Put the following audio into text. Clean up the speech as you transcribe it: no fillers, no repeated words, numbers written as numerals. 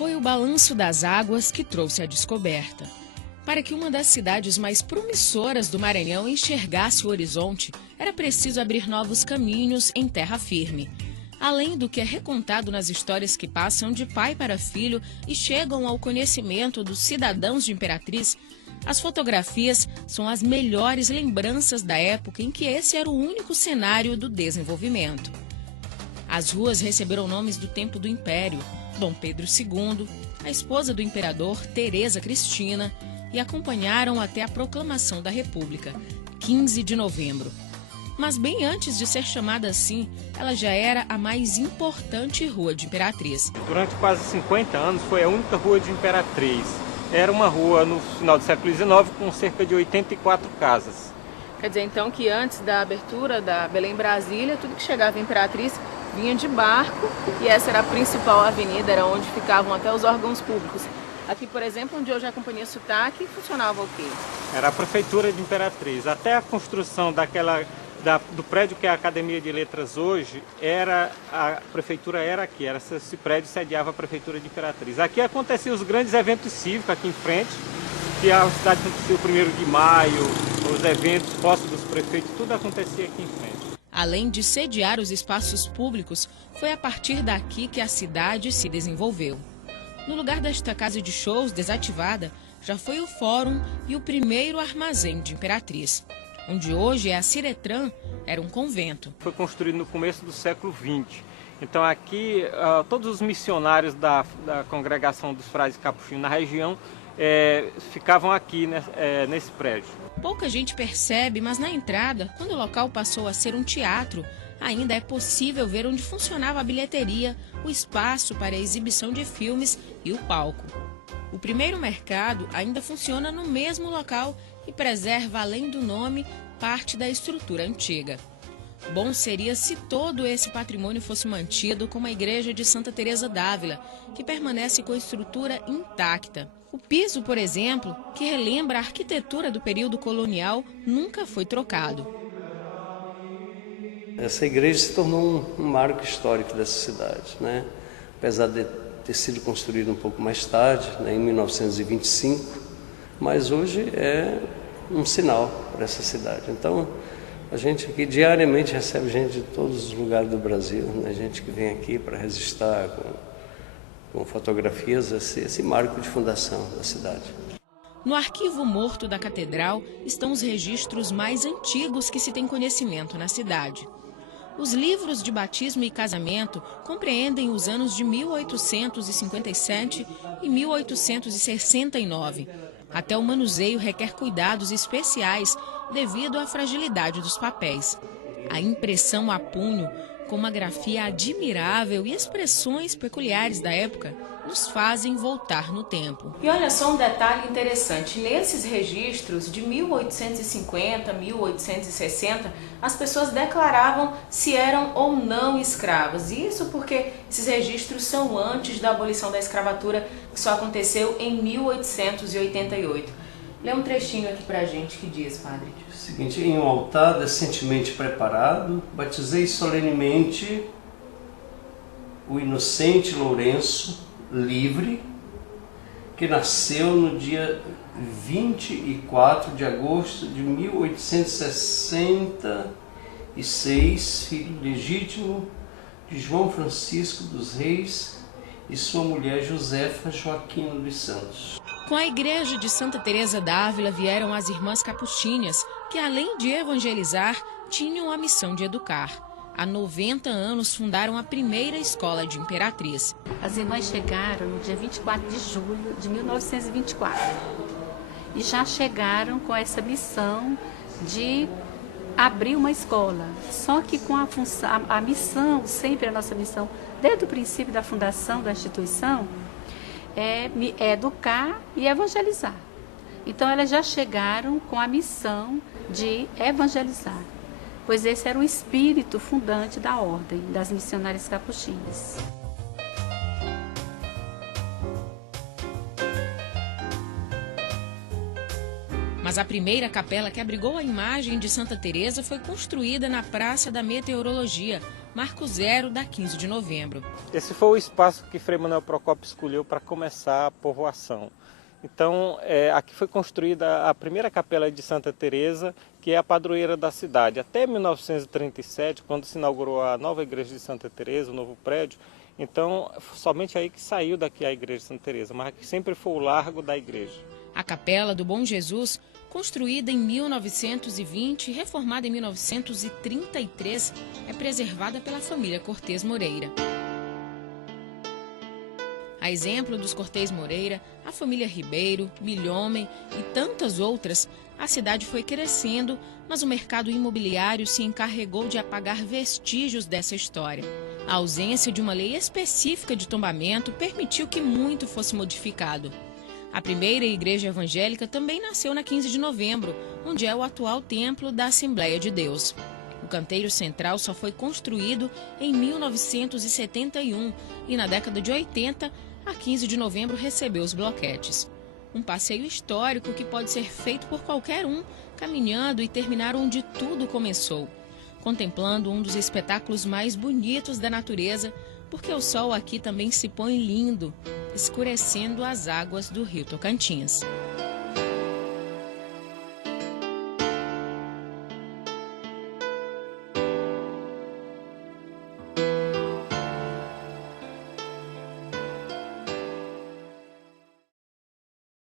Foi o balanço das águas que trouxe a descoberta. Para que uma das cidades mais promissoras do Maranhão enxergasse o horizonte, era preciso abrir novos caminhos em terra firme. Além do que é recontado nas histórias que passam de pai para filho e chegam ao conhecimento dos cidadãos de Imperatriz, as fotografias são as melhores lembranças da época em que esse era o único cenário do desenvolvimento. As ruas receberam nomes do tempo do Império, Dom Pedro II, a esposa do imperador, Teresa Cristina, e acompanharam até a proclamação da República, 15 de novembro. Mas bem antes de ser chamada assim, ela já era a mais importante rua de Imperatriz. Durante quase 50 anos foi a única rua de Imperatriz. Era uma rua no final do século XIX com cerca de 84 casas. Quer dizer, então, que antes da abertura da Belém-Brasília, tudo que chegava em Imperatriz vinha de barco e essa era a principal avenida, era onde ficavam até os órgãos públicos. Aqui, por exemplo, onde hoje é a Companhia Sotaque, funcionava o quê? Era a Prefeitura de Imperatriz. Até a construção do prédio que é a Academia de Letras hoje, a prefeitura era aqui, esse prédio sediava a Prefeitura de Imperatriz. Aqui aconteciam os grandes eventos cívicos aqui em frente, que a cidade acontecia o 1º de maio, os eventos, posse dos prefeitos, tudo acontecia aqui em frente. Além de sediar os espaços públicos, foi a partir daqui que a cidade se desenvolveu. No lugar desta casa de shows desativada, já foi o Fórum e o primeiro armazém de Imperatriz. Onde hoje é a Ciretran, era um convento. Foi construído no começo do século XX. Então aqui, todos os missionários da congregação dos frades capuchinhos na região ficavam aqui nesse prédio. Pouca gente percebe, mas na entrada, quando o local passou a ser um teatro, ainda é possível ver onde funcionava a bilheteria, o espaço para a exibição de filmes e o palco. O primeiro mercado ainda funciona no mesmo local e preserva, além do nome, parte da estrutura antiga. Bom seria se todo esse patrimônio fosse mantido, como a igreja de Santa Teresa d'Ávila, que permanece com a estrutura intacta. O piso, por exemplo, que relembra a arquitetura do período colonial, nunca foi trocado. Essa igreja se tornou um marco histórico dessa cidade, né? Apesar de ter sido construída um pouco mais tarde, né, em 1925, mas hoje é um sinal para essa cidade. Então, a gente aqui diariamente recebe gente de todos os lugares do Brasil, né? Gente que vem aqui para registrar com fotografias esse marco de fundação da cidade. No arquivo morto da catedral estão os registros mais antigos que se tem conhecimento na cidade. Os livros de batismo e casamento compreendem os anos de 1857 e 1869. Até o manuseio requer cuidados especiais devido à fragilidade dos papéis. A impressão a punho, com uma grafia admirável e expressões peculiares da época, nos fazem voltar no tempo. E olha só um detalhe interessante, nesses registros de 1850, 1860, as pessoas declaravam se eram ou não escravas. Isso porque esses registros são antes da abolição da escravatura, que só aconteceu em 1888. Lê um trechinho aqui pra gente que diz, padre. O seguinte: em um altar decentemente preparado, batizei solenemente o inocente Lourenço, livre, que nasceu no dia 24 de agosto de 1866, filho legítimo de João Francisco dos Reis e sua mulher Josefa Joaquina dos Santos. Com a igreja de Santa Teresa d'Ávila vieram as irmãs capuchinhas, que além de evangelizar, tinham a missão de educar. Há 90 anos fundaram a primeira escola de Imperatriz. As irmãs chegaram no dia 24 de julho de 1924 e já chegaram com essa missão de abrir uma escola. Só que com a missão, sempre a nossa missão, desde o princípio da fundação da instituição, é educar e evangelizar. Então elas já chegaram com a missão de evangelizar, pois esse era o espírito fundante da ordem das missionárias capuchinhas. Mas a primeira capela que abrigou a imagem de Santa Teresa foi construída na Praça da Meteorologia, marco zero da 15 de novembro. Esse foi o espaço que Frei Manuel Procópio escolheu para começar a povoação. Então, aqui foi construída a primeira capela de Santa Teresa, que é a padroeira da cidade. Até 1937, quando se inaugurou a nova igreja de Santa Teresa, o novo prédio, então somente aí que saiu daqui a igreja de Santa Teresa, mas aqui sempre foi o largo da igreja. A Capela do Bom Jesus, construída em 1920 e reformada em 1933, é preservada pela família Cortês Moreira. A exemplo dos Cortês Moreira, a família Ribeiro, Milhomem e tantas outras, a cidade foi crescendo, mas o mercado imobiliário se encarregou de apagar vestígios dessa história. A ausência de uma lei específica de tombamento permitiu que muito fosse modificado. A primeira igreja evangélica também nasceu na 15 de novembro, onde é o atual templo da Assembleia de Deus. O canteiro central só foi construído em 1971 e na década de 80, a 15 de novembro recebeu os bloquetes. Um passeio histórico que pode ser feito por qualquer um, caminhando e terminar onde tudo começou, contemplando um dos espetáculos mais bonitos da natureza, porque o sol aqui também se põe lindo, escurecendo as águas do rio Tocantins.